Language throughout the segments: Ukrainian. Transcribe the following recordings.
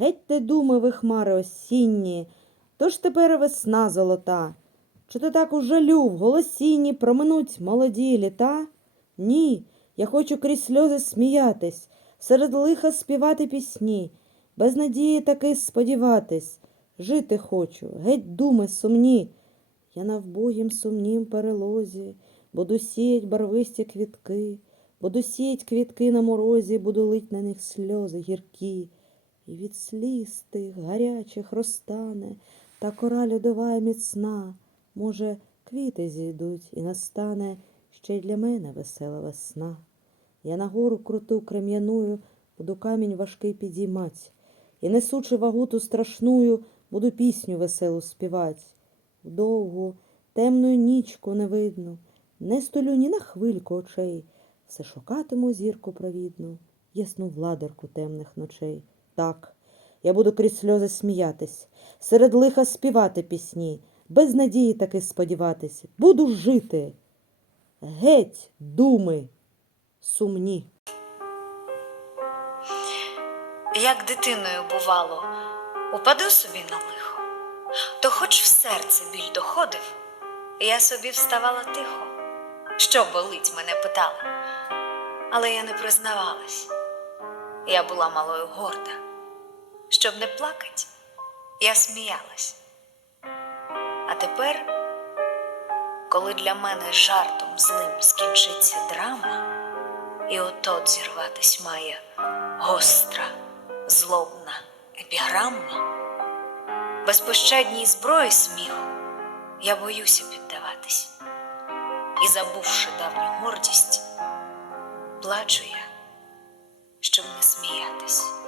Геть ти думи ви хмари осінні, то ж тепер весна золота. Чи то так у жалю в голосінні проминуть молоді літа? Ні, я хочу крізь сльози сміятись, серед лиха співати пісні, без надії таки сподіватись. Жити хочу, геть думи сумні. Я на вбогім сумнім перелозі, буду сіять барвисті квітки, буду сіять квітки на морозі, буду лить на них сльози гіркі. І від сліз тих гарячих розтане та кора льодова й міцна. Може, квіти зійдуть і настане ще й для мене весела весна. Я на гору круту крем'яною буду камінь важкий підіймать, і несучи вагу ту страшную, буду пісню веселу співать. В довгу, темну нічку не видно, не столю ні на хвильку очей, все шукатиму зірку провідну, ясну владарку темних ночей. Так, я буду крізь сльози сміятись, серед лиха співати пісні, без надії таки сподіватись, буду жити. Геть, думи, сумні. Як дитиною бувало, упаду собі на лихо, то хоч в серце біль доходив, я собі вставала тихо. Що болить, мене питали, але я не признавалась. Я була малою горда. Щоб не плакать, я сміялась. А тепер, коли для мене жартом злим скінчиться драма, і отот зірватись має гостра, злобна епіграма, безпощадній зброї сміху, я боюся піддаватись. І, забувши давню гордість, плачу я, щоб не сміятись.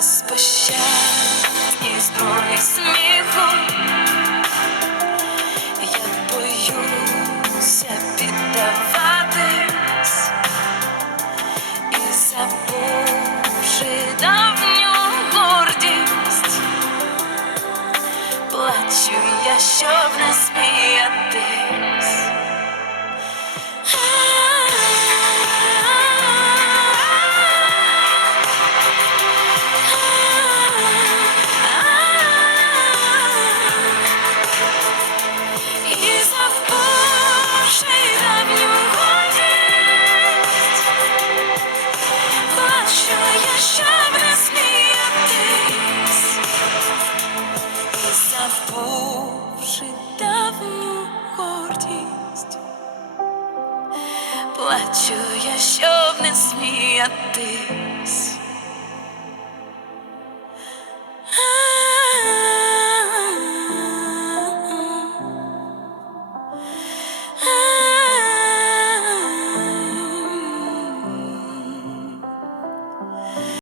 Безпощадні зброї сміху, я боюся піддаватись і забувши давню гордість, плачу я, щоб не сміятись. Щоб не сміятись. І забувши давню гордість, плачу я, щоб не сміятись.